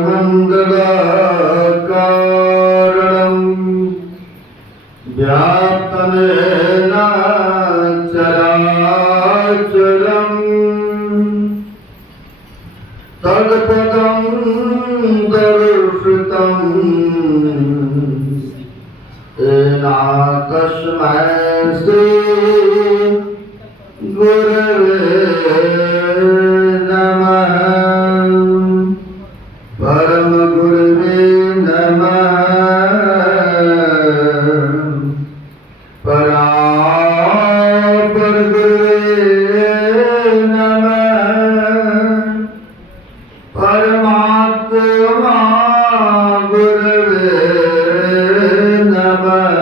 मंगलाकारणं व्याप्तमेन चराचरं तत्पदं दर्शितं येना तस्मै श्री गुरवे नमः। परम गुरवे नमः। परापर गुरवे नमः। परमात्मा गुरवे नमः।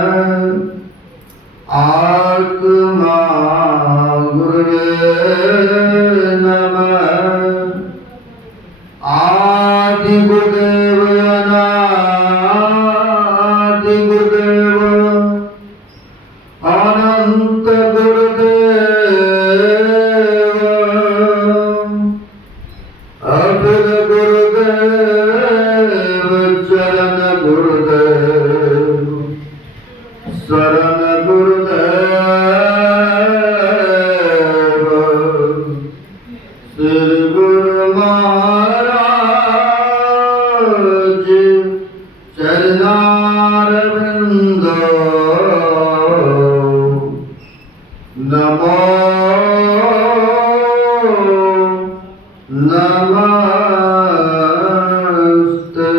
आत्मा गुरवे नमः। आदि गुरुदेव अनादि गुरुदेव अनंत गुरुदेव अभय गुरुदेव चरण गुरुदेव शरण गुरुदेव श्री गुरु महाराज चरणारविंद नमो नमस्ते।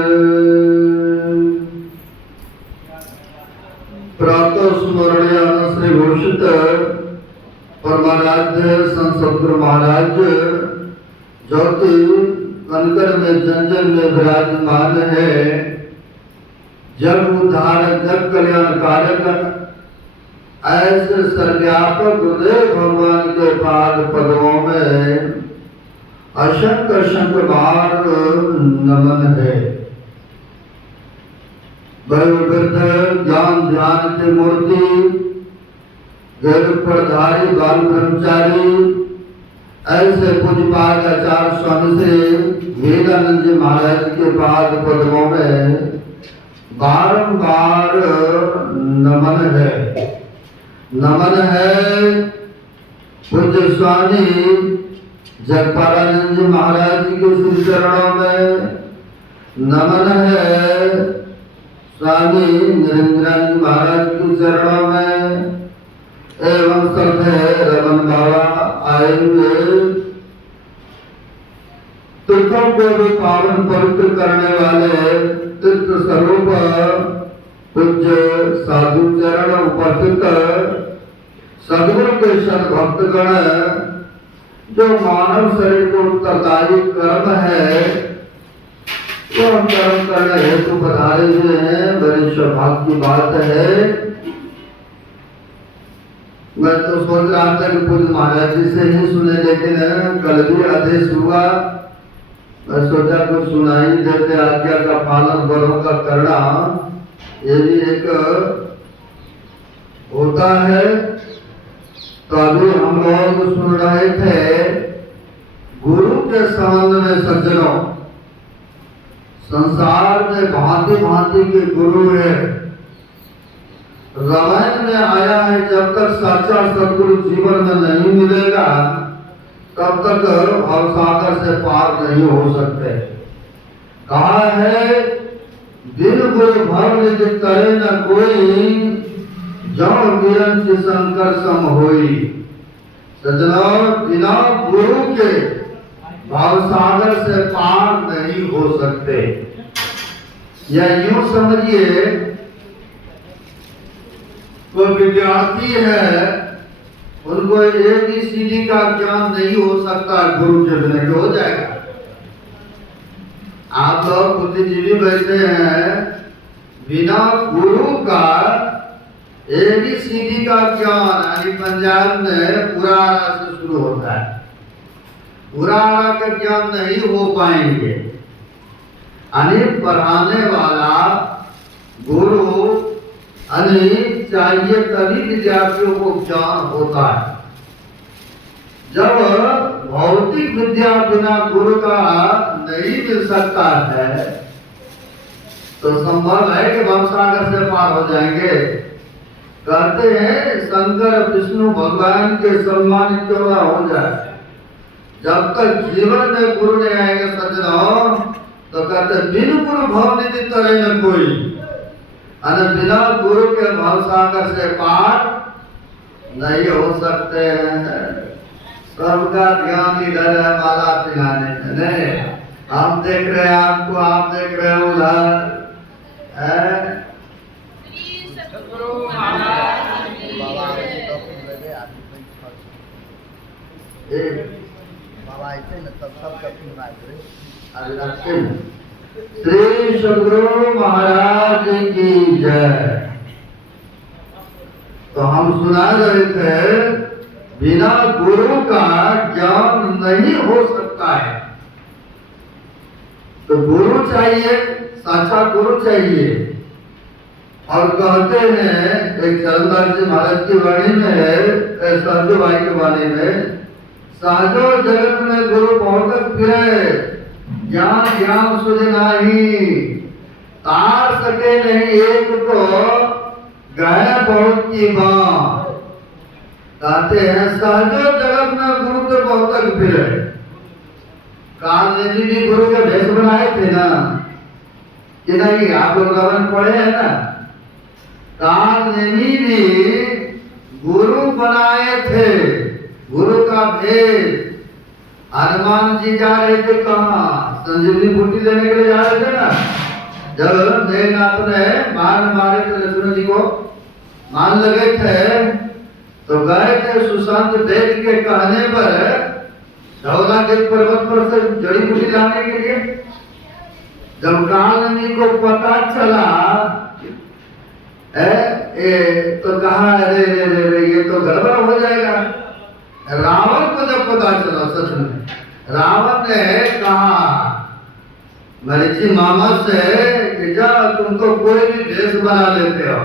प्रातस्मरणीय श्री घोषित परमाराध्य संत सद्गुरु महाराज ज्योति कनकर में जंजन में विराजमान है। जग उद्धारक जग कल्याण कारक ऐसे सर्वव्यापक गुरुदेव भगवान के पाद पद्मों में असंख्य असंख्य बार नमन है। वयोवृद्ध ज्ञान ध्यान की मूर्ति गैरपरधारी बाल ब्रह्मचारी ऐसे पूज्यपाद आचार्य स्वामी श्री विवेकानंद जी महाराज के पाद पद्मों में बारंबार नमन है। नमन है पूज्य स्वामी जगपालानंद जी महाराज जी के श्री चरणों में। नमन है स्वामी नरेंद्रानंद जी महाराज के चरणों में एवं सभे रमन बाबा आए हुए तीर्थों को भी पावन पवित्र करने वाले तीर्थ स्वरूप पूज्य साधु चरण उपस्थित सदगुरु के सद्भक्तगण जो मानव शरीर को उत्तरदायी कर्म है वो हम कर्म करने हेतु पधारे हुए हैं। बड़ी सौभाग्य की बात है। मैं तो सोच रहा था कि पूज्य महाराज जी से ही सुने, लेकिन कल भी आदेश हुआ। मैं सोचा कुछ सुनाई देते, आज्ञा का पालन बड़ों का करना ये भी एक होता है। तो अभी हम लोग सुन रहे थे गुरु के संबंध में। सज्जनों, संसार में भांति भांति के गुरु है। रामायण में आया है जब तक साचा सदगुरु जीवन में नहीं मिलेगा तब तक भवसागर से पार नहीं हो सकते। कहा है दिन गुरु भव निज करे न कोई जौ निरंज शंकर सम होई। सज्जनों, बिना गुरु के भवसागर से पार नहीं हो सकते। या यूं समझिए कोई विद्यार्थी है, उनको ABCD का ज्ञान नहीं हो सकता गुरु के बिना। हो जाएगा? आप लोग बुद्धिजीवी बैठे हैं, बिना गुरु का ABCD का ज्ञान यानी पंजाब में पुराना से शुरू होता है, पुराना का ज्ञान नहीं हो पाएंगे। यानी पढ़ाने वाला गुरु चाहिए तभी विद्यार्थियों को ज्ञान होता है। जब भौतिक विद्या बिना गुरु का नहीं मिल सकता है तो संभव है कि भवसागर से पार हो जाएंगे। कहते हैं शंकर विष्णु भगवान के सम्मानित क्यों ना हो जाए, जब तक जीवन में गुरु नहीं आएंगे सज्जनों, तो कहते बिन गुरु भव निधि तरे न कोई, और बिना गुरु के भवसागर से पार नहीं हो सकते हैं। सबका ध्यान इधर है माला पिलाने में, नहीं हम देख रहे हैं आपको, आप देख रहे हैं उधर श्री सद्गुरु महाराज की जय। तो हम सुना रहे थे बिना गुरु का ज्ञान नहीं हो सकता है, तो गुरु चाहिए, साचा गुरु चाहिए। और कहते हैं एक चरणदास जी महाराज की वाणी में है, साधु भाई की वाणी में, साधो जगत में गुरु बहुत फिरे, ज्ञान ज्ञान सुध नाही, तार सके नहीं एक को गए बहुत की बात। कहते हैं सहजो जगत में गुरु के बहुत तक फिरे। काल ने जी गुरु के भेष बनाए थे ना कि नहीं, आप लोग गवन पढ़े हैं ना। काल ने भी गुरु बनाए थे, गुरु का भेष। हनुमान जी जा रहे थे कहाँ, संजीवनी बूटी लेने के लिए जा रहे थे ना। जब मेघनाथ ने बाण मारे थे लक्ष्मण जी को, मान लगे थे, तो गए थे सुशांत देव के कहने पर धौला के पर्वत पर से जड़ी बूटी लाने के लिए। जब कालनी को पता चला तो कहा अरे रे रे रे ये तो गड़बड़ हो जाएगा। रावण को जब पता चला, सच में रावण ने कहा मरीचि मामा से कि जा तुम तो कोई भी भेष बना लेते हो,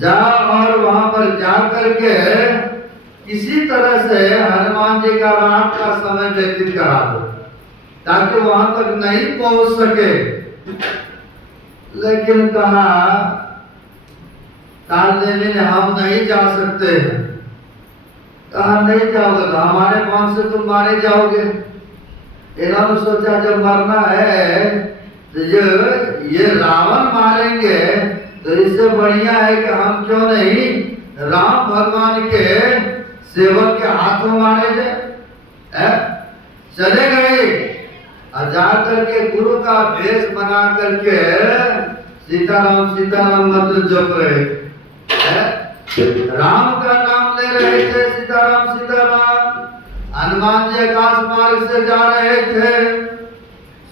जा और वहां पर जा करके किसी तरह से हनुमान जी का रात का समय व्यतीत करा दो ताकि वहां तक नहीं पहुंच सके। लेकिन कहा कालदेवी ने हम नहीं जा सकते। कहा नहीं जाओगे तो हमारे पांव से तुम मारे जाओगे। इन्होंने सोचा जब मरना है तो ये रावण मारेंगे तो इससे बढ़िया है कि हम क्यों नहीं राम भगवान के सेवक के हाथों मारे जाए। चले गए और जाकर के गुरु का भेष बना करके सीताराम सीताराम मंत्र जप रहे थे, राम का नाम ले रहे थे, सीताराम सीताराम। हनुमान जी आकाश मार्ग से जा रहे थे,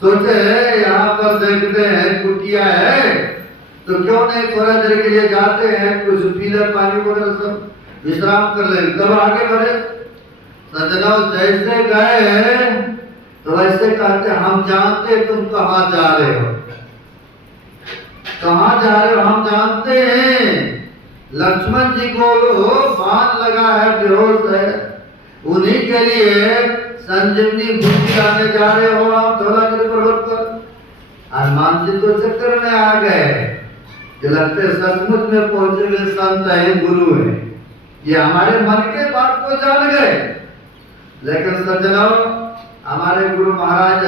सोचे यहाँ पर देखते हैं कुटिया है तो क्यों नहीं थोड़ा देर के लिए जाते हैं, कुछ पीले पानी वगैरह सब विश्राम कर ले, तब आगे बढ़े। सज्जनों जैसे गए तो वैसे कहते हम जानते तुम कहाँ जा रहे हो, कहाँ जा रहे हो हम जानते हैं। लक्ष्मण जी को बाण लगा है, बेहोश है, उन्हीं के लिए संजीवनी बूटी लाने जा रहे हो आप धौलागिरी पर्वत पर। हनुमान जी तो चक्कर में आ गए कि लगते सचमुच में पहुंचे हुए संत है, गुरु है, ये हमारे मन के बात को जान गए। लेकिन सज्जनों हमारे गुरु महाराज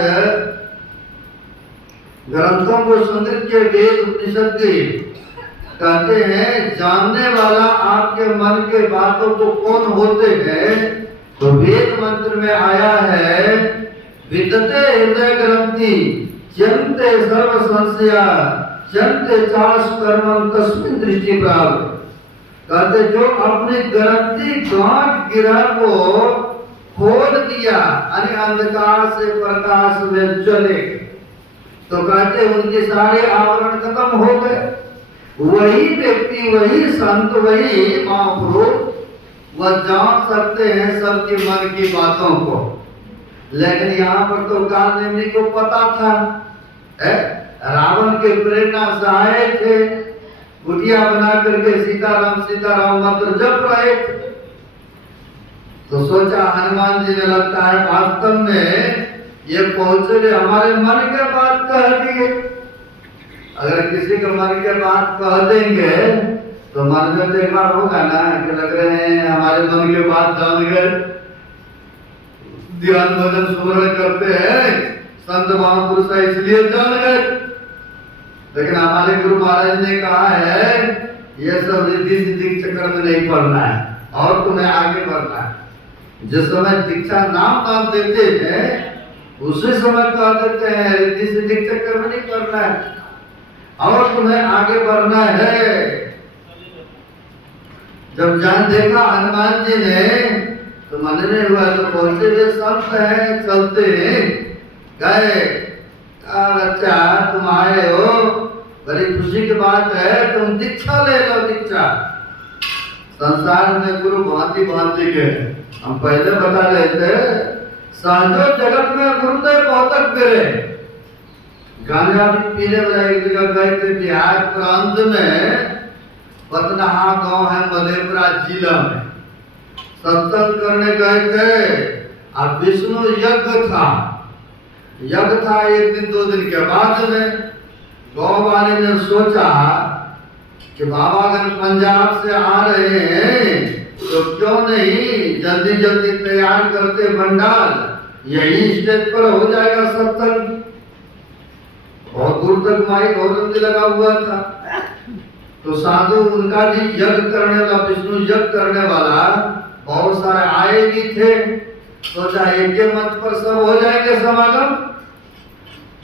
ग्रंथों को संग्रह के वेद उपनिषद के कहते हैं जानने वाला आपके मन के बातों को कौन होते हैं, तो वेद मंत्र में आया है विदते हृदय ग्रंथि चंते सर्व संशया चंते चाश कर्मं तस्मिन् दृष्टि प्राप्त। कहते जो अपनी ग्रंथि गांठ गिरा को खोल दिया यानी अंधकार से प्रकाश में चले, तो कहते उनके सारे आवरण खत्म हो गए। वही व्यक्ति, वही संत, वही महापुरुष वह जान सकते हैं सबके मन की बातों को। लेकिन यहाँ पर तो कालनेमी को पता था, रावण के प्रेरणा से आए थे, कुटिया बना करके सीताराम सीताराम मंत्र जप रहे थे। तो सोचा हनुमान जी ने लगता है वास्तव में ये पहुंचे हमारे मन के बात कह दिए। अगर किसी के मन के बात कह देंगे तो मन में तो एक बार होगा ना कि लग रहे हैं हमारे मन के बात जान गए, ध्यान भजन सुमरण करते हैं संत महापुरुष इसलिए जान गए। लेकिन हमारे गुरु महाराज ने कहा है ये सब रिद्धि सिद्धि के चक्कर में नहीं पड़ना है और तुम्हें आगे बढ़ना है। जिस समय दीक्षा नाम देते हैं उसी समय कह देते हैं रिद्धि सिद्धि के चक्कर में नहीं पड़ना है और तुम्हें आगे बढ़ना है। जब जान देखा हनुमान जी ने तो मन में हुआ तो पहुंचे हुए संत है चलते गए। बच्चा तुम आए हो, बड़ी खुशी की बात है, तुम दीक्षा ले लो। दीक्षा संसार में गुरु भांति भांति के हम पहले बता रहे थे। सहजो जगत में गुरुदेव बहुत फिरे। गांजा भी पीने वाला एक जगह गए थे बिहार प्रांत में, पतनहा गांव है मधेपुरा जिला में, सत्संग करने गए थे। अब विष्णु यज्ञ था एक दिन 2 दिन के बाद में गांव वाले ने सोचा कि बाबागण पंजाब से आ रहे हैं तो क्यों नहीं जल्दी जल्दी तैयार करते पंडाल, यही स्टेज पर हो जाएगा सत्संग। और दूर तक माइक और लगा हुआ था तो साधु उनका भी यज्ञ करने वाला, विष्णु यज्ञ करने वाला बहुत सारे आए भी थे। सोचा एक के मंच पर सब हो जाएंगे समागम।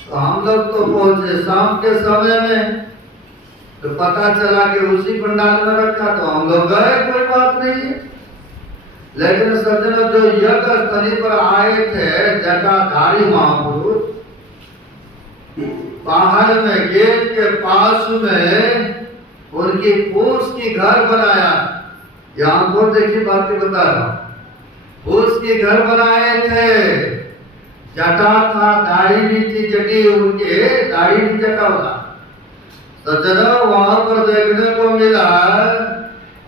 तो हम लोग तो पहुंचे शाम के समय में, तो पता चला कि उसी पंडाल में रखा तो हम लोग गए, कोई बात नहीं है। लेकिन सज्जनों जो यज्ञ स्थली पर आए थे जटाधारी महापुरुष, बाहर में गेट के पास में उनकी फूस की घर बनाया। यहाँ को देखिए बातें बता रहा हूँ। फूस की घर बनाए थे, जटा था, दाढ़ी भी थी जटी, उनके दाढ़ी भी जटा हुआ। सज्जनों वहां पर देखने को मिला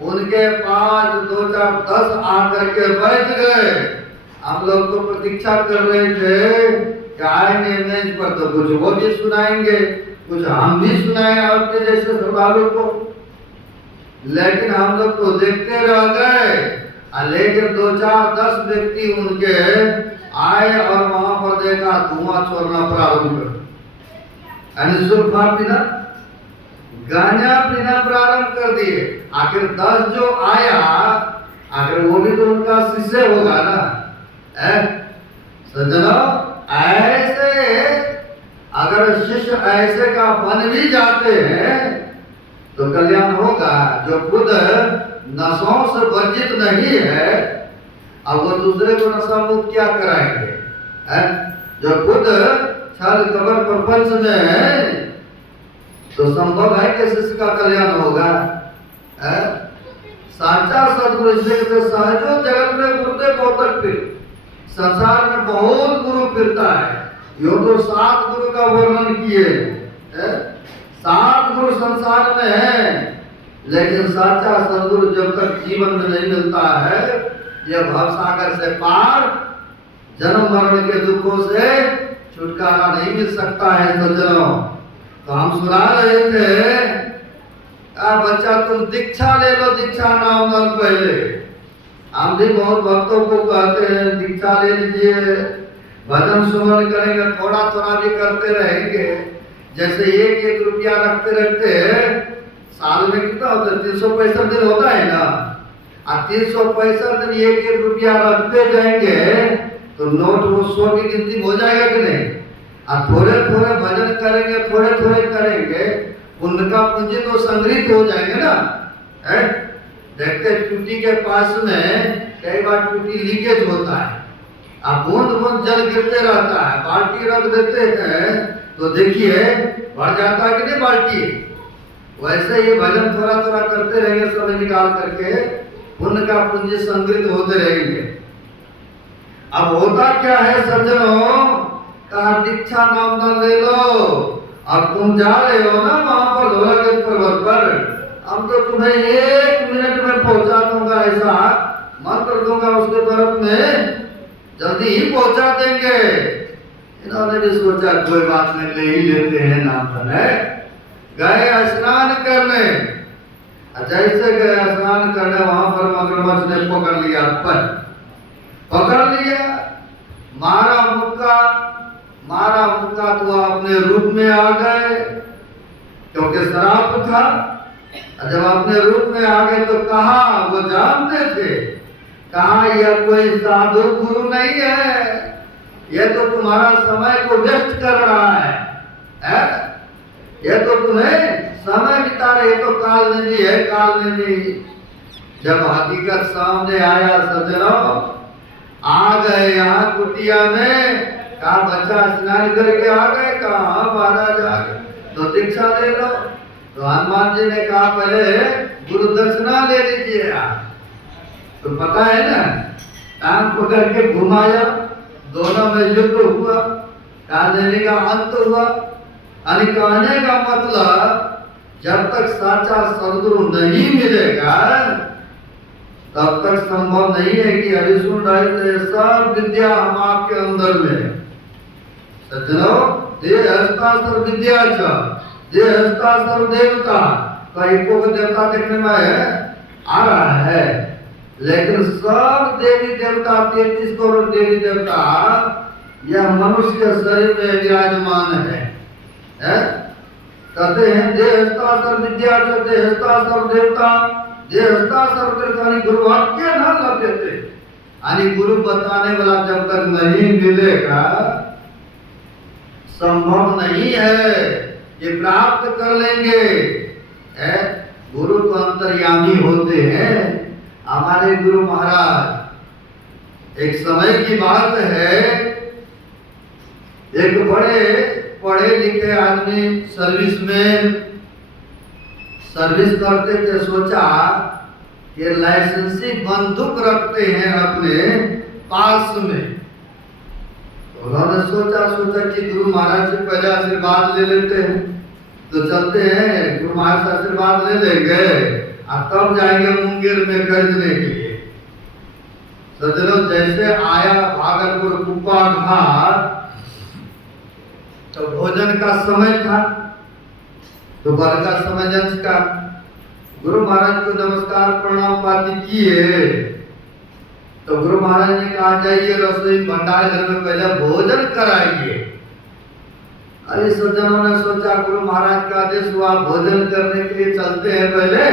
उनके पास 2 4 10 आकर के बैठ गए। हम लोग तो प्रतीक्षा कर रहे थे कि आएंगे मेज पर तो कुछ वो भी सुनाएंगे, कुछ हम भी सुनाएंगे आपके जैसे श्रद्धालु को। लेकिन हम लोग तो देखते रह गए। लेकिन 2 4 10 व्यक्ति उनके आए और वहां पर देखा धुआं छोड़ना प्रारंभ कर, सुल्फा पीना, गांजा पीना प्रारंभ कर दिए। आखिर 10 जो आया, आखिर वो भी तो उनका शिष्य होगा ना। सज्जनों ऐसे अगर शिष्य ऐसे का बन भी जाते हैं तो कल्याण होगा। जो खुद नशों से वर्जित नहीं है अब वो दूसरे को नशा मुक्त क्या कराएंगे? जो खुद छल कबर प्रपंच में है तो संभव है कि शिष्य का कल्याण होगा। साचा सदगुरु इसलिए सहजो जगत में गुरुदेव बहुत फिर। संसार में बहुत गुरु फिरता है। यो तो 7 गुरु का वर्णन किए, 7 गुरु संसार में है। लेकिन साचा सदगुरु जब तक जीवन में नहीं मिलता है, यह भवसागर से पार जन्म मरण के दुखों से छुटकारा नहीं मिल सकता है। सज्जनों तो हम सुना रहे थे, बच्चा तुम दीक्षा ले लो, दीक्षा नाम पहले। हम भी बहुत भक्तों को कहते हैं दीक्षा ले लीजिए, भजन सुमन करेंगे, थोड़ा थोड़ा भी करते रहेंगे। जैसे 1 रुपया रखते साल में कितना होता है? 365 दिन होता है ना। 365 दिन 1 रुपया रखते जाएंगे तो नोट वो 100 की गिनती हो जाएगा कि नहीं? थोड़े थोड़े भजन करेंगे, थोड़े थोड़े करेंगे, उनका पूंजी तो संग्रहित हो जाएंगे ना। देखते टूटी के पास में कई बार टूटी लीकेज होता है, अब बूंद बूंद जल गिरते रहता है, बाल्टी रख देते हैं तो देखिए बढ़ जाता है कि नहीं बाल्टी। वैसे ये भजन थोड़ा थोड़ा करते रहेंगे, समय निकाल करके पुण्य का पूंजी संग्रहित होते रहेंगे। अब होता क्या है सज्जनों, कहा दीक्षा नाम ले लो। अब तुम जा रहे हो ना वहां पर धौलागंज पर्वत पर, हम तो तुम्हें 1 मिनट में पहुंचा दूंगा, ऐसा मंत्र दूंगा उसके तरफ में, जल्दी ही पहुंचा देंगे। इन्होंने भी सोचा कोई बात नहीं, ले ही लेते हैं, नाम है। गए स्नान करने, जैसे गए स्नान करने वहां पर मगरमच्छ ने पकड़ लिया, पकड़ लिया, मारा मुक्का तो अपने रूप में आ गए, क्योंकि श्राप था। जब अपने रूप में आ गए तो कहा, वो जानते थे, कहा यह कोई साधु गुरु नहीं है, यह तो तुम्हारा समय को व्यस्त कर रहा है? यह तो तुम्हें समय बिता रहे, ये तो कालनेमी है, कालनेमी। जब हकीकत सामने आया सज्जनों, आ गए यहाँ कुटिया में, कहा बच्चा स्नान करके आ गए, कहा महाराज आ गए, तो दीक्षा ले लो। तो हनुमान जी ने कहा पहले गुरु दक्षिणा ले लीजिए आप। तो पता है ना, टांग पकड़ के घुमाया, दोनों में युद्ध हुआ, कालनेमी का अंत हुआ। कहने का मतलब जब तक साचा सदगुरु नहीं मिलेगा तब तक संभव नहीं है कि अभी सुन रहे थे सब विद्या हम आपके अंदर में। सज्जनों, देह हस्ता सर्व विद्या छ, देह हस्ता सर्व देवता का एको को देवता देखने में आ रहा है, लेकिन सब देवी देवता 33 करोड़ देवी देवता यह मनुष्य के शरीर में विराजमान है। कहते हैं देह हस्ता सर्व विद्या छ, देह हस्ता सर्व देवता, देह हस्ता सर्व तीर्थानि गुरु वाक्य न लभ्यते। यानी गुरु बताने वाला जब तक नहीं मिलेगा संभव नहीं है कि प्राप्त कर लेंगे। गुरु तो अंतर्यामी होते हैं हमारे गुरु महाराज। एक समय की बात है, एक बड़े पढ़े लिखे आदमी सर्विस करते थे, सोचा कि लाइसेंसी बंदूक रखते हैं अपने पास में। उन्होंने सोचा कि गुरु महाराज से पहले आशीर्वाद ले लेते हैं, तो चलते हैं गुरु महाराज से आशीर्वाद ले लेंगे और तब जाएंगे मुंगेर में खरीदने के लिए। सज्जनों, जैसे आया भागलपुर कुप्पा घाट, तो भोजन का समय था, दोपहर का समय लंच का। गुरु महाराज को नमस्कार प्रणाम पाती किए, तो गुरु महाराज ने कहा जाइए रसोई भंडार घर में पहले भोजन कराइए। अरे सज्जनों ने सोचा गुरु महाराज का आदेश हुआ, भोजन करने के लिए चलते हैं, पहले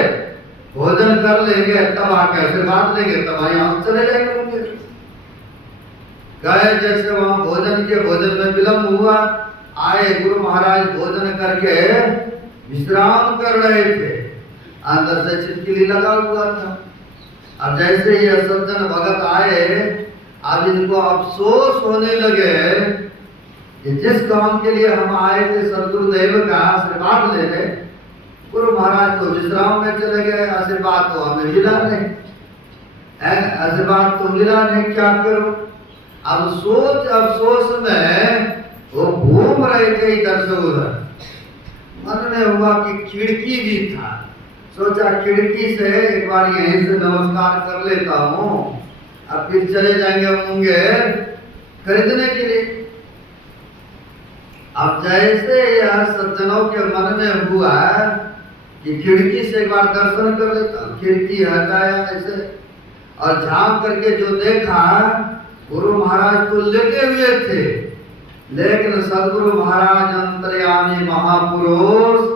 भोजन कर लेंगे तब आके आशीर्वाद लेंगे, तब यहाँ चले जाएंगे। गए, जैसे वहां भोजन के, भोजन में विलम्ब हुआ, आए गुरु महाराज भोजन करके विश्राम कर रहे थे, अंदर से छिटकिली लगा हुआ था। अब जैसे ये सज्जन भगत आए, अब इनको अफसोस होने लगे कि जिस काम के लिए हम आए थे सदगुरुदेव का आशीर्वाद लेने, गुरु महाराज तो विश्राम में चले गए, आशीर्वाद तो हमें मिला नहीं, आशीर्वाद तो मिला नहीं, क्या करूं। अब अफसोस में वो घूम रहे थे इधर से उधर, मन में हुआ कि खिड़की भी था, सोचा खिड़की से एक बार यहीं से नमस्कार कर लेता हूँ, अब फिर चले जाएंगे मुंगेर खरीदने के लिए। अब जैसे यह सज्जनों के मन में हुआ कि खिड़की से एक बार दर्शन कर लेता, खिड़की हटाया ऐसे और झांक करके जो देखा, गुरु महाराज तो लेटे हुए थे, लेकिन सदगुरु महाराज अंतर्यामी महापुरुष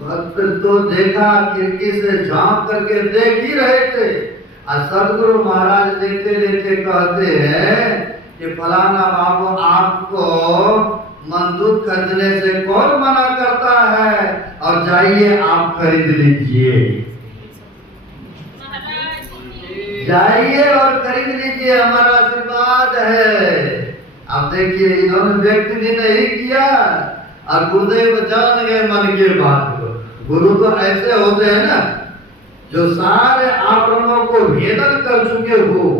भक्त तो देखा, खिड़की से झांक करके देख ही रहे थे। और सदगुरु महाराज लेते लेते कहते हैं कि फलाना बाबू आपको बंदूक खरीदने से कौन मना करता है, और जाइए आप खरीद लीजिए, जाइए और खरीद लीजिए, हमारा आशीर्वाद है। अब देखिए इन्होंने व्यक्त भी नहीं किया और गुरुदेव जान गए मन की बात को। गुरु तो ऐसे होते हैं ना जो सारे आवरणों को भेदन कर चुके हो,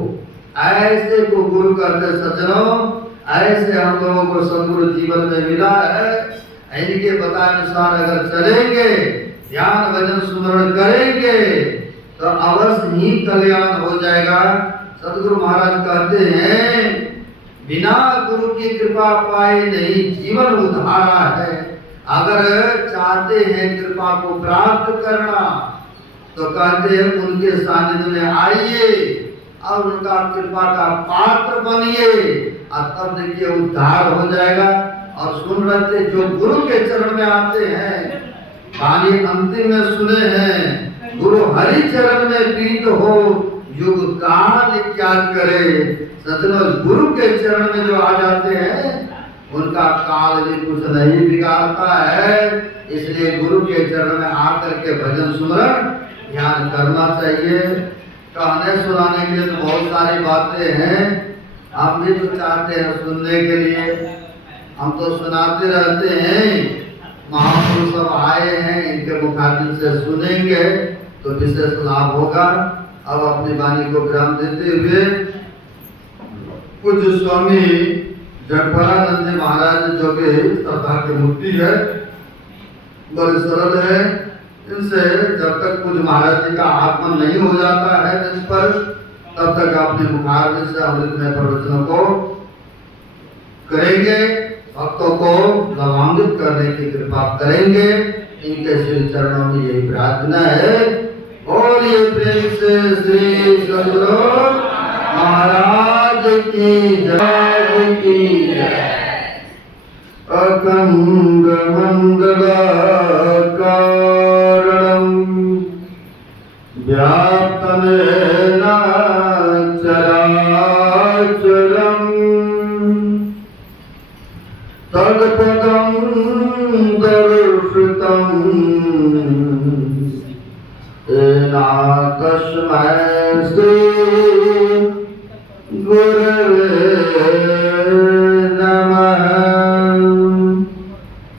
ऐसे को गुरु करते। सज्जनों, ऐसे हम लोगों को सदगुरु जीवन में मिला है। इनके बताए अनुसार अगर चलेंगे, ध्यान भजन सुमरण करेंगे तो अवश्य ही कल्याण हो जाएगा। सदगुरु महाराज कहते हैं बिना गुरु की कृपा पाए नहीं जीवन उधारा है। अगर चाहते हैं कृपा को प्राप्त करना तो कहते हैं उनके सानिध्य में आइए और उनका कृपा का पात्र बनिए और तब देखिए उद्धार हो जाएगा। और सुन रहे थे जो गुरु के चरण में आते हैं, वाणी अंतिम में सुने हैं, गुरु हरि चरण में प्रीत हो युग काल क्या करे। सचमुच गुरु के चरण में जो आ जाते हैं उनका काल भी कुछ नहीं बिगाड़ता है। इसलिए गुरु के चरण में आकर के भजन सुमरण ध्यान करना चाहिए। कहने सुनाने के लिए तो बहुत सारी बातें हैं, हम भी तो चाहते हैं सुनने के लिए, हम तो सुनाते रहते हैं। महापुरुष सब आए हैं, इनके मुखातिब से सुनेंगे तो विशेष लाभ होगा। अब अपनी वाणी को विराम देते हुए पूज्य स्वामी जगपरानंद जी महाराज जो कि श्रद्धा की मूर्ति है, बड़े सरल है, इनसे जब तक पूज्य महाराज जी का आगमन नहीं हो जाता है इस पर, तब तक अपने मुखारबिंद से अमृतमय प्रवचनों को करेंगे, भक्तों को लाभान्वित करने की कृपा करेंगे। इनके श्री चरणों में यही प्रार्थना है। और ये प्रेम से श्री सद्गुरु महाराज की जय। अखंड मंडलाकारं व्याप्तं येन चराचरं तत्पदं दर्शितं येन तस्मै श्री गुरवे नमः।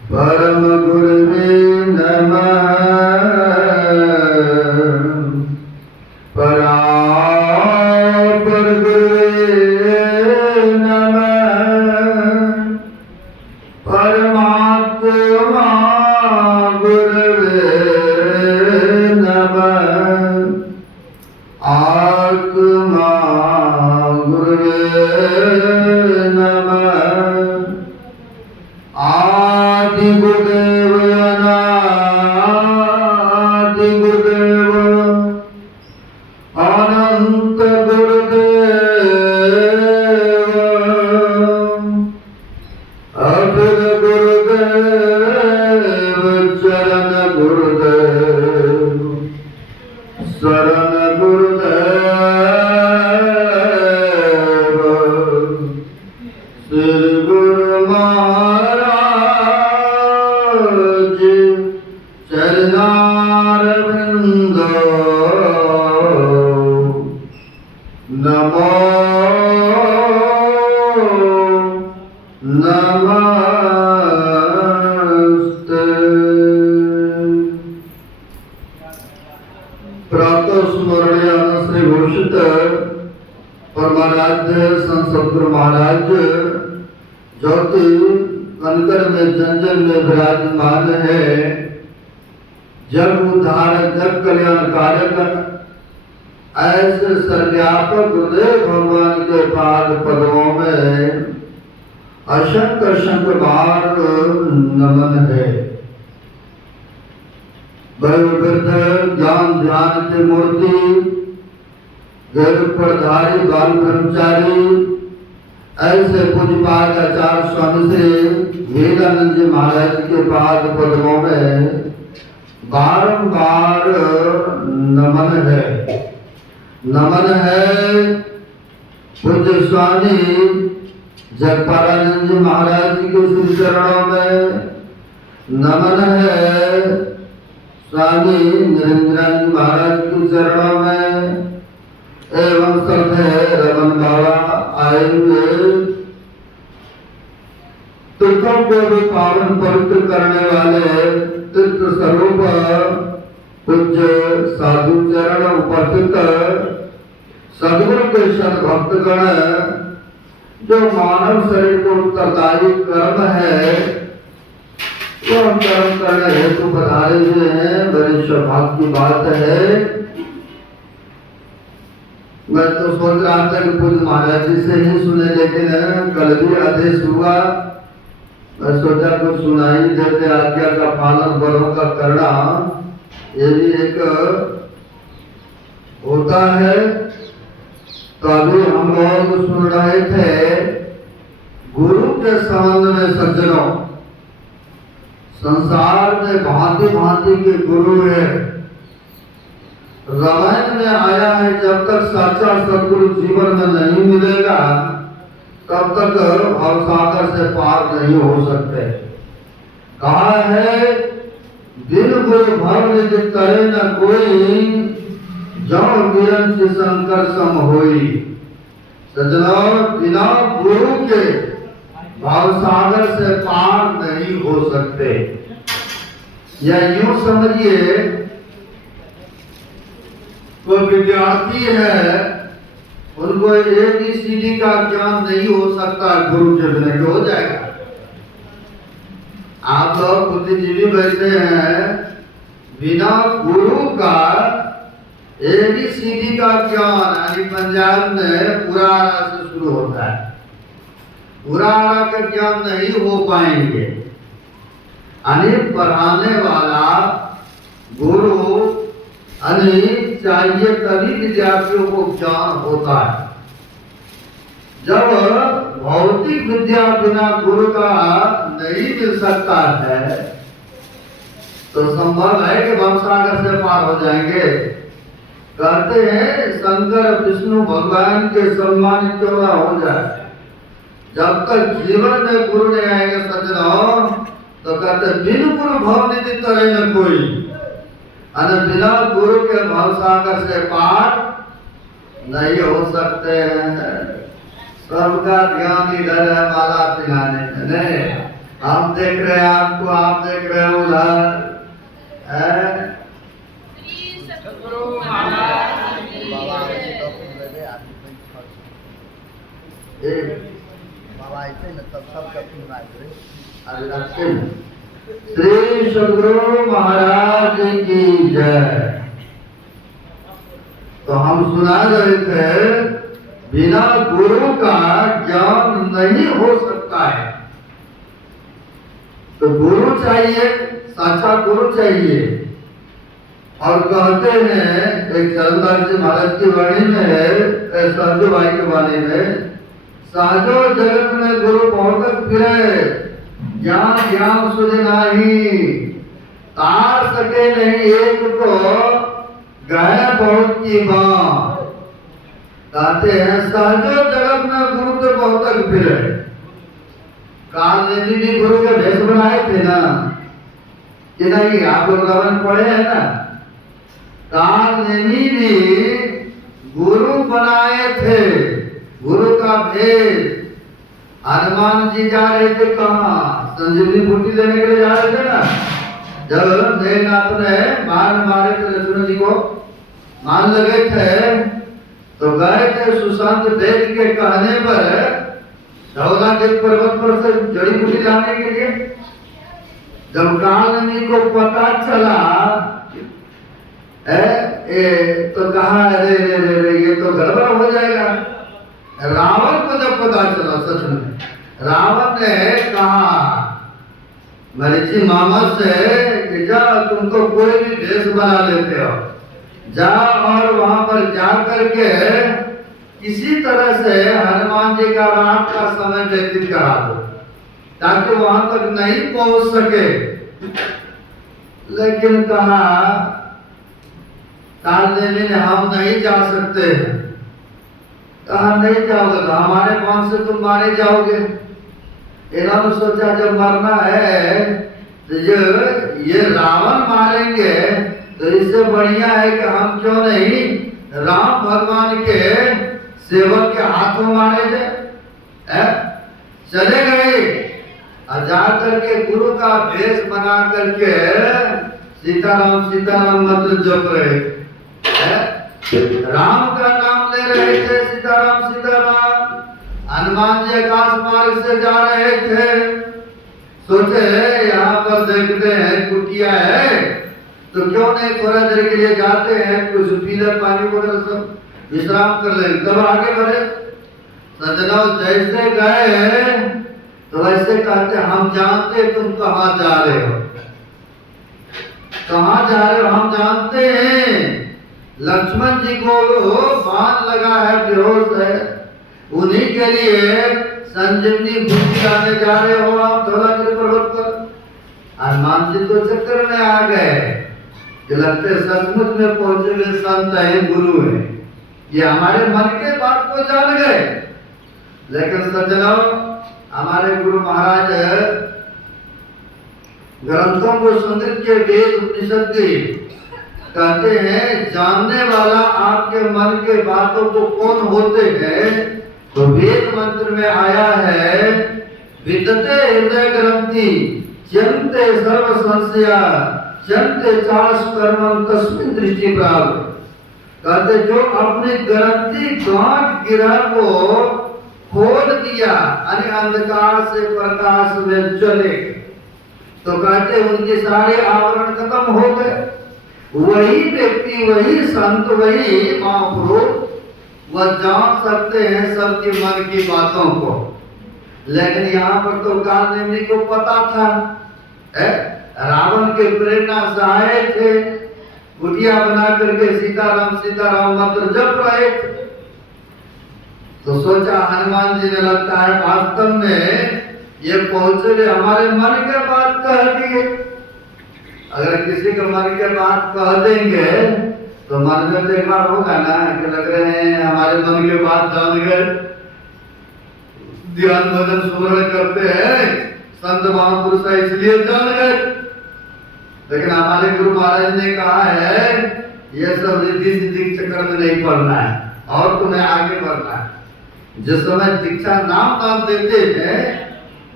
परम गुरवे नमः। परापर गुरवे नमः। परमात्मा गुरवे नमः। आत्मा गुरवे नमः। आदि गुरुदेव अनादि गुरुदेव अनंत गुरुदेव अखिल गुरुदेव चरण गुरुदेव शरण गुरुदेव श्री गुरु महाराज चरणारविंद नमो नमस्ते। प्रातः स्मरणीय श्री घोषित परमाराध्य संत सद्गुरु महाराज जो कि कनकर में जंजल में विराजमान है, जग उद्धारक जग कल्याण कारक ऐसे सर्वव्यापक गुरुदेव भगवान के पाद पद्मों में असंख्य असंख्य बार नमन है। वयोवृद्ध ज्ञान ध्यान की मूर्ति गर्भधारी बाल ब्रह्मचारी ऐसे पूज्यपाद आचार्य स्वामी श्री वेदानंद जी महाराज के पाद पद्मों में बारंबार नमन है। नमन है पूज्य स्वामी जगपरानंद जी महाराज के श्री चरणों में। नमन है स्वामी निरंजन जी महाराज के चरणों में। एवं श्रद्धे रमन बाबा आए हुए तीर्थों को भी पावन पवित्र करने वाले तीर्थ स्वरूप पूज्य साधु चरण उपस्थित सद्गुरु के सद्भक्तगण जो मानव शरीर को उत्तरदायी कर्म है वो हम कर्म करने हेतु पधारे हुए हैं। बड़े सौभाग्य की बात है। मैं तो सोच रहा था कि पूज्य महाराज जी से ही सुने, लेकिन कल भी आदेश हुआ, मैं सोचा कुछ सुनाई देते। आज्ञा का पालन बड़ों का करना ये भी एक होता है। तो अभी हम लोग सुन रहे थे गुरु के संबंध में। सज्जनों, संसार में भांति भांति के गुरु है। रामायण में आया है जब तक सच्चा सदगुरु जीवन में नहीं मिलेगा तब तक भवसागर से पार नहीं हो सकते। कहा है बिन गुरु भव निधि करे न कोई, जो निरंज शंकर सम होई। सज्जनों, बिना गुरु के भवसागर से पार नहीं हो सकते। या यूं समझिए, कोई विद्यार्थी है, उनको ABCD का ज्ञान नहीं हो सकता, गुरु के बिना हो जाएगा। आप लोग बुद्धिजीवी बैठे हैं, बिना गुरु का ABCD का ज्ञान, यानी पंजाब में पुराना से शुरू होता है, पुराना का ज्ञान नहीं हो पाएंगे। यानी पढ़ाने वाला गुरु चाहिए, तभी विद्यार्थियों को ज्ञान होता है। जब भौतिक विद्या बिना गुरु का नहीं मिल सकता है तो संभव है कि भवसागर से पार हो जाएंगे। कहते हैं शंकर विष्णु भगवान के सम्मानित क्यों ना हो जाए, जब तक जीवन में गुरु नहीं आएंगे सज्जनों, तो कहते बिन गुरु भव निधि तरे न कोई। बिना गुरु के भवसागर से पार नहीं हो सकते हैं। सबका ध्यान इधर है माला पिलाने में, नहीं हम देख रहे हैं आपको, आप देख रहे हैं उधर। श्री सद्गुरु महाराज की जय। तो हम सुना रहे थे बिना गुरु का ज्ञान नहीं हो सकता है। तो गुरु चाहिए, साक्षात गुरु चाहिए। और कहते हैं एक चरणदास जी महाराज की वाणी में है, सहजो भाई की वाणी में, सहजो जगत में गुरु बहुत फिरे, ज्ञान ज्ञान सुध नाही, तार सके नहीं एक को गए बहुत की बात। कहते हैं सहजो जगत में गुरु तो बहुत तक फिरे। काल भी गुरु के भेष बनाए थे ना, कि नहीं? आप लोग रावण पढ़े हैं ना। काल भी गुरु बनाए थे, गुरु का भेष। हनुमान जी जा रहे थे कहाँ? संजीवनी बूटी लेने के लिए जा रहे थे ना। जब मेघनाथ ने बाण मारे थे लक्ष्मण जी को, मान लगे थे, तो गए थे सुशांत देव के कहने पर धौला के पर्वत पर से जड़ी बूटी लाने के लिए। जब कालनी को पता चला तो कहा अरे रे रे रे ये तो गड़बड़ हो जाएगा। रावण को जब पता चला, सच में रावण ने कहा मरीचि मामा से कि जा तुम तो कोई भी भेष बना लेते हो, जा और वहां पर जा करके किसी तरह से हनुमान जी का रात का समय व्यतीत करा दो ताकि वहां तक नहीं पहुंच सके। लेकिन कहा कालनेमी ने हम नहीं जा सकते। कहा नहीं जाओगे तो हमारे पास से तुम मारे जाओगे। इन्होंने सोचा जब मरना है तो ये रावण मारेंगे तो इससे बढ़िया है कि हम क्यों नहीं राम भगवान के सेवक के हाथों मारे जाए। चले गए और जा करके गुरु का भेष बना करके सीताराम सीताराम मंत्र जप रहे हैं, राम का नाम ले रहे थे, सीताराम सीताराम। हनुमान जी आकाश मार्ग से जा रहे थे, सोचे यहाँ पर देखते हैं कुटिया है तो क्यों नहीं थोड़ा देर के लिए जाते हैं, कुछ पीले पानी वगैरह सब विश्राम कर ले, तब आगे बढ़े। सज्जनों, जैसे गए तो वैसे कहते हम जानते तुम कहाँ जा रहे हो, कहाँ जा रहे हो हम जानते हैं। लक्ष्मण जी को बाण लगा है, बेहोश है, उन्हीं के लिए संजीवनी बूटी लाने जा रहे हो आप धौलागिरी पर्वत पर। हनुमान जी तो चक्कर में आ गए कि लगते सचमुच में पहुंचे हुए संत है, गुरु है, ये हमारे मन के बात को जान गए। लेकिन सज्जनों, हमारे गुरु महाराज ग्रंथों को संग्रह के वेद उपनिषद की कहते हैं, जानने वाला आपके मन के बातों को कौन होते हैं, तो वेद मंत्र में आया है, विदते हृदय ग्रंथि चिंते सर्व संशया चिंते चाश कर्मं तस्मिन् दृष्टि प्राप्त। कहते जो अपनी ग्रंथि गांठ गिरा को खोल दिया, यानी अंधकार से प्रकाश में चले, तो कहते उनके सारे आवरण खत्म हो गए। वही व्यक्ति, वही संत, वही महापुरुष वह जान सकते हैं सबके मन की बातों को। लेकिन यहाँ पर तो काल नेमी को पता था, रावण के प्रेरणा से आए थे, कुटिया बना करके सीताराम सीताराम मंत्र जप रहे थे। तो सोचा हनुमान जी ने, लगता है वास्तव में ये पहुंचे हमारे मन के बात कह दिए। अगर किसी के मन के बात कह देंगे तो मन में तो एक बार होगा ना कि लग रहे हैं हमारे मन के बात जान गए, ध्यान भजन सुमरण करते हैं संत महापुरुष इसलिए जान गए। लेकिन हमारे गुरु महाराज ने कहा है ये सब रिद्धि सिद्धि के चक्कर में नहीं पड़ना है, और तुम्हें आगे बढ़ना है। जिस समय दीक्षा नाम दान देते हैं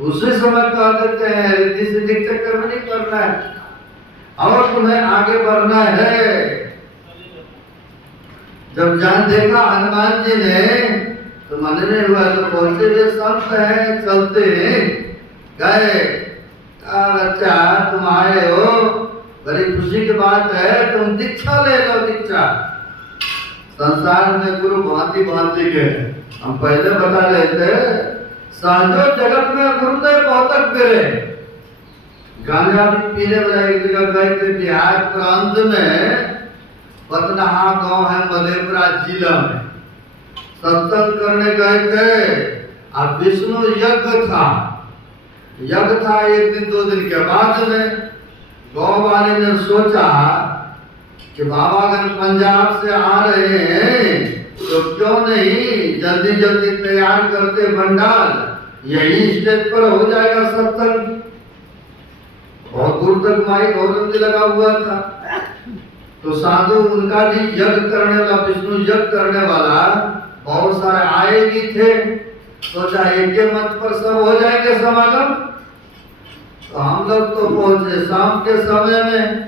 उसी समय कह देते हैं रिद्धि सिद्धि के चक्कर में नहीं पड़ना है, और तुम्हें आगे बढ़ना है। जब जान देखा हनुमान जी ने तो मन में हुआ तो पहुंचे हुए संत हैं, चलते गए। अच्छा तुम आए हो, बड़ी खुशी की बात है, तुम दीक्षा ले लो। दीक्षा संसार में गुरु भांति भांति के, हम पहले बता रहे थे, साधो जगत में गुरुदेव बहुत फिरे। गांजा भी पीने वाला एक जगह गए थे बिहार प्रांत में, पतनहा गांव है मधेपुरा जिला में, सत्संग करने गए थे। अब विष्णु यज्ञ था, यज्ञ था एक दिन दो दिन के बाद में। गांव वाले ने सोचा कि बाबागन पंजाब से आ रहे हैं तो क्यों नहीं जल्दी जल्दी तैयार करते भंडार, यही स्टेज पर हो जाएगा सत्संग। बहुत दूर तक माइक औरंगी लगा हुआ था, तो साधु उनका भी यज्ञ करने वाला, विष्णु यज्ञ करने वाला बहुत सारे आए भी थे। सोचा एक के मंच पर सब हो जाएंगे समागम। तो हम लोग तो पहुंचे शाम के समय में,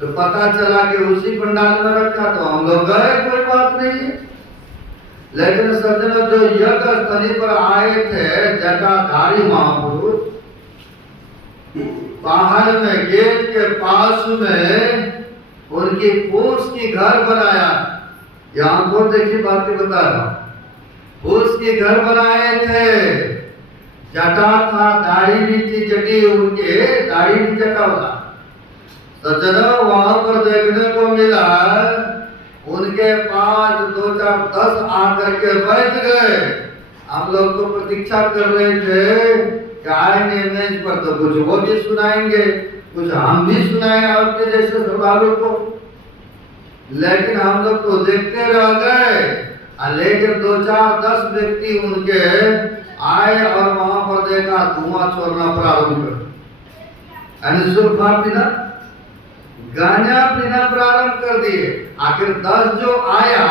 तो पता चला कि उसी पंडाल में रखा, तो हम लोग गए, कोई बात नहीं है। लेकिन सज्जनों, जो यज्ञ स्थली पर आए थे जटाधारी महापुरुष, बाहर में गेट के पास में उनकी फूस की घर बनाया। यहाँ को देखिए बातें बता रहा, फूस की घर बनाए थे, जटा था, दाढ़ी भी थी, जटी उनके दाढ़ी भी जटा हुआ। सज्जनों, वहां पर देखने को मिला उनके पास 2 4 10 आकर के बैठ गए। हम लोग तो प्रतीक्षा कर रहे थे कि आएंगे मेज पर तो कुछ वो भी सुनाएंगे, कुछ हम भी सुनाए आपके जैसे श्रद्धालु को। लेकिन हम लोग तो देखते रह गए। लेकिन 2 4 10 व्यक्ति उनके आए और वहां पर देखा धुआं छोड़ना प्रारंभ कर, सुल्फा पीना, गांजा पीना प्रारंभ कर दिए। आखिर 10 जो आया,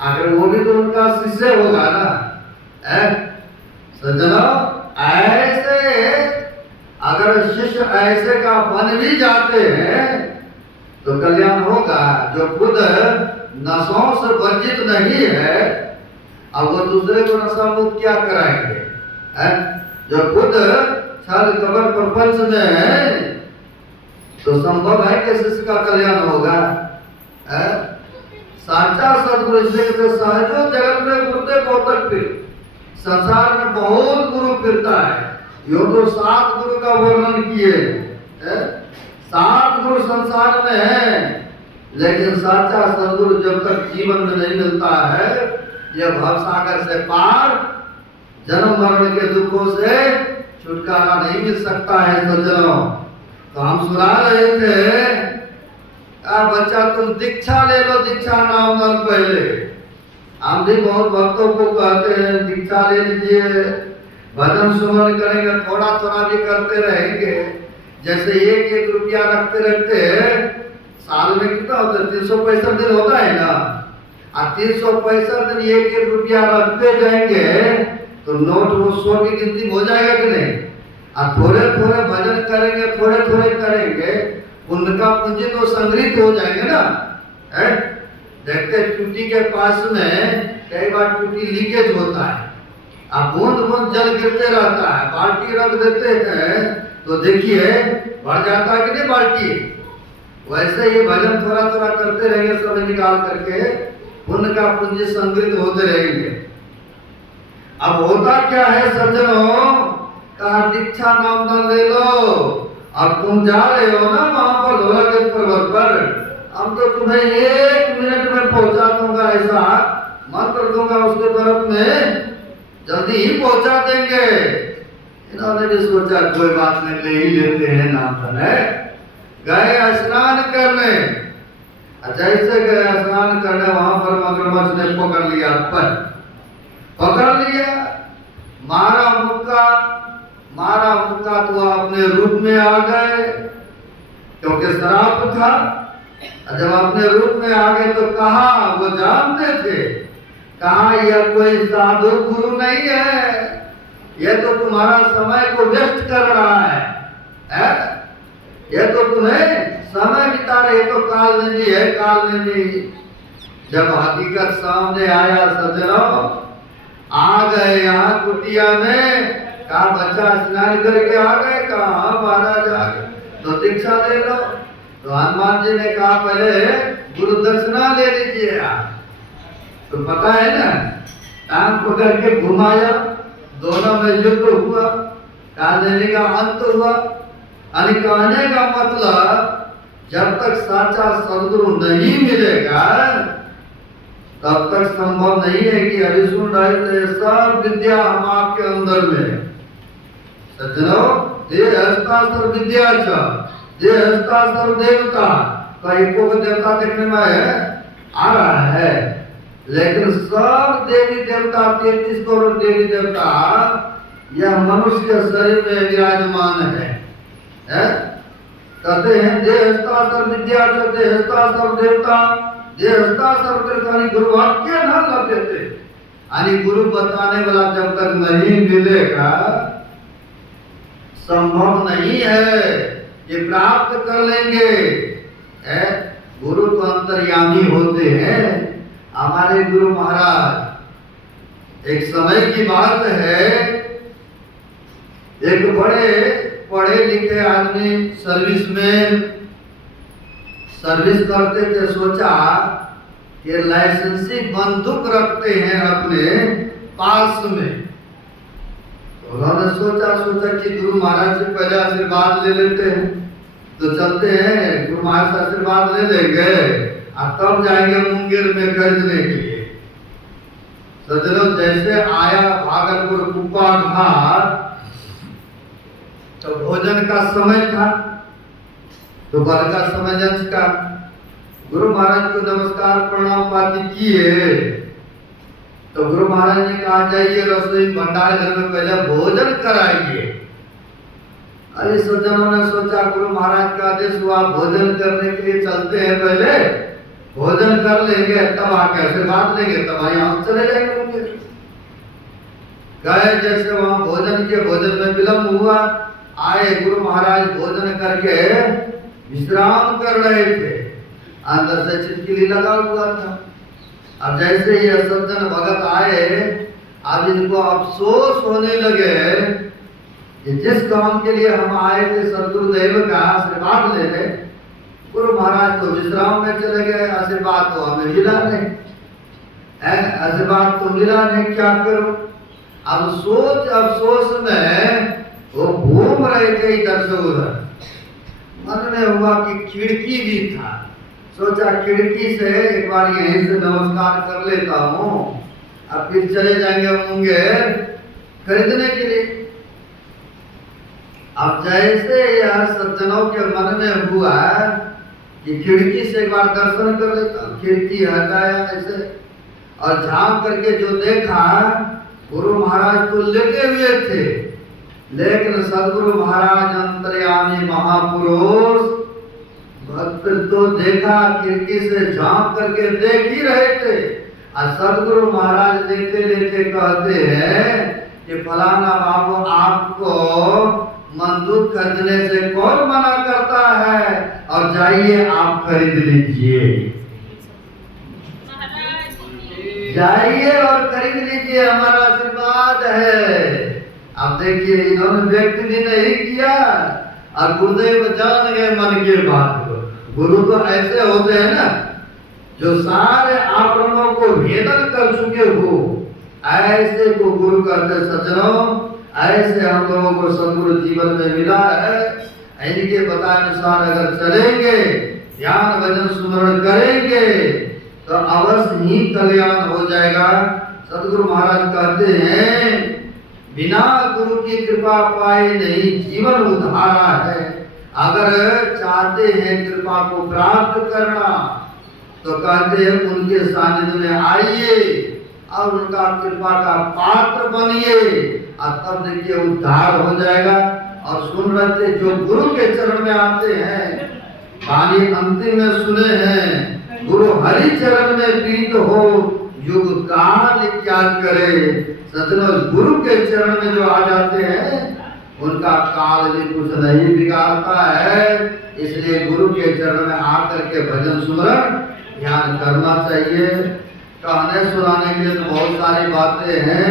आखिर वो भी तो उनका शिष्य होगा ना। सज्जनों, ऐसे अगर शिष्य ऐसे का बन भी जाते हैं तो कल्याण होगा। जो खुद नशों से वर्जित नहीं है, अब वो दूसरे को नशा मुक्त क्या कराएंगे? जो खुद छल कपट प्रपंच में है, तो संभव है कि शिष्य का कल्याण होगा? साचा सदगुरु इसलिए कहते सहजो जगत में गुरुते बहुत फिर, संसार में बहुत गुरु फिरता है। यो तो 7 गुरु का वर्णन किए, 7 गुरु संसार में है, लेकिन साचा सदगुरु जब तक जीवन में नहीं मिलता है, यह भवसागर से पार जन्म मरण के दुखों से छुटकारा नहीं मिल सकता है सज्जनों। तो हम सुना रहे थे, बच्चा तुम दीक्षा ले लो, दीक्षा नाम न पहले। हम भी बहुत भक्तों को कहते हैं दीक्षा ले लीजिए, भजन सुमन करेंगे, थोड़ा थोड़ा भी करते रहेंगे। जैसे 1-1 रुपया रखते रखते साल में कितना होता है, 365 दिन होता है ना, और 365 दिन 1-1 रुपया रखते जाएंगे तो नोट वो 100 की गिनती हो जाएगा कि नहीं। और थोड़े थोड़े भजन करेंगे, थोड़े थोड़े करेंगे, उनका पूंजी तो संग्रहित हो जाएंगे ना। है देखते टूटी के पास में कई बार टूटी लीकेज होता है, अब बूंद बूंद जल गिरते रहता है, बाल्टी रख देते हैं तो देखिए बढ़ जाता है कि नहीं बाल्टी। वैसे ये भजन थोड़ा थोड़ा करते रहेंगे, समय निकाल करके उनका पूंजी संग्रहित होते रहेंगे। अब होता क्या है सज्जनों, कहा दीक्षा नाम न ले लो। अब तुम जा रहे हो ना वहां पर धौलागिरी पर्वत पर, हम तो तुम्हें 1 मिनट में पहुंचा दूंगा, ऐसा मंत्र दूंगा उसके तरफ में, जल्दी ही पहुंचा देंगे। इन्होंने भी सोचा कोई बात नहीं, ले ही लेते हैं नाम धन। गए स्नान करने, जैसे गए स्नान करने वहां पर मगरमच्छ ने पकड़ लिया, पकड़ लिया, मारा मुक्का तो अपने रूप में आ गए, क्योंकि श्राप था। जब अपने रूप में आ गए तो कहा, वो जानते थे, कहा यह कोई साधु गुरु नहीं है, यह तो तुम्हारा समय को व्यस्त कर रहा है? यह तो तुम्हें समय बिता रहे, तो कालनेमी है, कालनेमी। जब हकीकत सामने आया सज्जनों, आ गए यहाँ कुटिया में, कहा बच्चा स्नान करके आ गए, कहा महाराज आ गए, तो दीक्षा ले लो। तो हनुमान जी ने कहा पहले गुरु दक्षिणा ले लीजिए आप। तो पता है ना, टांग पकड़ के घुमाया, दोनों में युद्ध हुआ, कालनेमी का अंत हुआ। कहने का मतलब जब तक साचा सदगुरु नहीं मिलेगा तब तक संभव नहीं है कि अभी सुन रहे थे सब विद्या हम आपके अंदर में। सज्जनों, देह हस्ता सर्व विद्या च, देह हस्ता सर्व देवता का एको देवता देखने में आ रहा है, लेकिन सब देवी देवता 33 करोड़ देवी देवता यह मनुष्य शरीर में विराजमान है। कहते हैं देहस्ता सर्व विद्या च, देहस्ता सर्व देवता, देहस्ता सर्व तीर्थानि गुरु वाक्य न लभ्यते। यानी गुरु बताने वाला जब तक नहीं मिलेगा संभव नहीं है ये प्राप्त कर लेंगे। गुरु तो अंतर्यामी होते हैं हमारे गुरु महाराज। एक समय की बात है, एक बड़े पढ़े लिखे आदमी सर्विस करते थे, सोचा कि लाइसेंसी बंदूक रखते हैं अपने पास में। तो उन्होंने सोचा कि गुरु महाराज से पहले आशीर्वाद ले लेते हैं, तो चलते हैं गुरु महाराज से आशीर्वाद ले लेंगे और तब जाएंगे मुंगेर में खरीदने के लिए। सज्जनों, जैसे आया भागलपुर कुप्पा घाट, तो भोजन का समय था, दोपहर का समय जंच का। गुरु महाराज को नमस्कार प्रणाम पाती किए, तो गुरु महाराज ने कहा जाइए रसोई भंडार घर में पहले भोजन कराइए। अभी सज्जनों ने सोचा गुरु महाराज का आदेश हुआ, भोजन करने के लिए चलते हैं, पहले भोजन कर लेंगे तब आके आशीर्वाद लेंगे, तब यहाँ चले जाएंगे। गए, जैसे वहां भोजन में विलम्ब हुआ, आए गुरु महाराज भोजन करके विश्राम कर रहे थे, अंदर से छिटकिली लगा हुआ था। अब जैसे ये सज्जन भगत आए, अब इनको अफसोस होने लगे कि जिस काम के लिए हम आए थे सदगुरुदेव का आशीर्वाद लेने, गुरु महाराज तो विश्राम में चले गए, आशीर्वाद तो हमें मिला नहीं है, आशीर्वाद तो मिला नहीं, क्या करो। अब सोच अफसोस में वो घूम रहे थे इधर से उधर, मन में हुआ कि खिड़की भी था, सोचा खिड़की से एक बार यहीं से नमस्कार कर लेता हूँ, अब फिर चले जाएंगे मुंगेर खरीदने के लिए। अब जैसे यह सज्जनों के मन में हुआ कि खिड़की से एक बार दर्शन कर लेता, खिड़की हटाया ऐसे और झांक करके जो देखा, गुरु महाराज तो लेटे हुए थे, लेकिन सदगुरु महाराज अंतर्यामी महापुरुष भक्त तो देखा, खिड़की से झांक करके देख ही रहे थे। और सदगुरु महाराज देखते देखते कहते हैं कि फलाना बाबू आपको बंदूक खरीदने से कौन मना करता है, और जाइए आप खरीद लीजिए, जाइए और खरीद लीजिए, हमारा आशीर्वाद है। अब देखिए इन्होंने व्यक्त भी नहीं किया और गुरुदेव जान गए मन के बात को। गुरु तो ऐसे होते हैं ना जो सारे आवरणों को भेदन कर चुके हो, ऐसे को गुरु कहते। सज्जनों, ऐसे हम लोगों को सदगुरु जीवन में मिला है। इनके बताए अनुसार अगर चलेंगे, ध्यान भजन सुमरण करेंगे तो अवश्य ही कल्याण हो जाएगा। सदगुरु महाराज कहते हैं, बिना गुरु की कृपा पाए नहीं जीवन उधारा है। अगर चाहते हैं कृपा को प्राप्त करना तो कहते हैं उनके सानिध्य में आइए और उनका कृपा का पात्र बनिए, और तब देखिए उद्धार हो जाएगा। और सुन रहे थे जो गुरु के चरण में आते हैं, वाणी अंतिम में सुने हैं, गुरु हरि चरण में प्रीत हो युग काल क्या करे। सज्जनों, गुरु के चरण में जो आ जाते हैं उनका काल भी कुछ नहीं बिगाड़ता है। इसलिए गुरु के चरण में आकर के भजन सुमरण ध्यान करना चाहिए। कहने सुनाने के लिए तो बहुत सारी बातें हैं,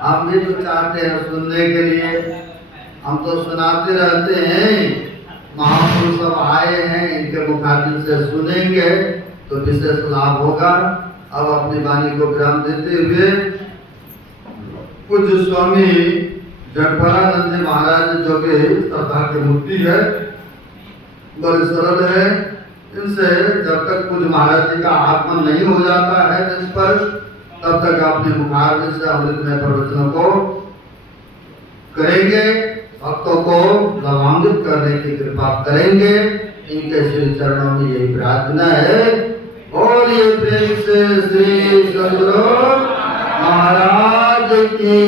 हम भी तो चाहते हैं सुनने के लिए, हम तो सुनाते रहते हैं। महापुरुष सब आए हैं, इनके मुखातिब से सुनेंगे तो विशेष लाभ होगा। अब अपनी वाणी को विराम देते हुए पूज्य स्वामी जगफलानंद जी महाराज जो कि श्रद्धा की मूर्ति है, बड़े सरल है, इनसे जब तक पूज्य महाराज जी का आगमन नहीं हो जाता है इस पर, तब तक अपने मुखारबिंद से अमृतमय प्रवचनों को करेंगे, भक्तों को लाभान्वित करने की कृपा करेंगे। इनके श्री चरणों में यही प्रार्थना है। और ये प्रेम से श्री सदगुरु महाराज की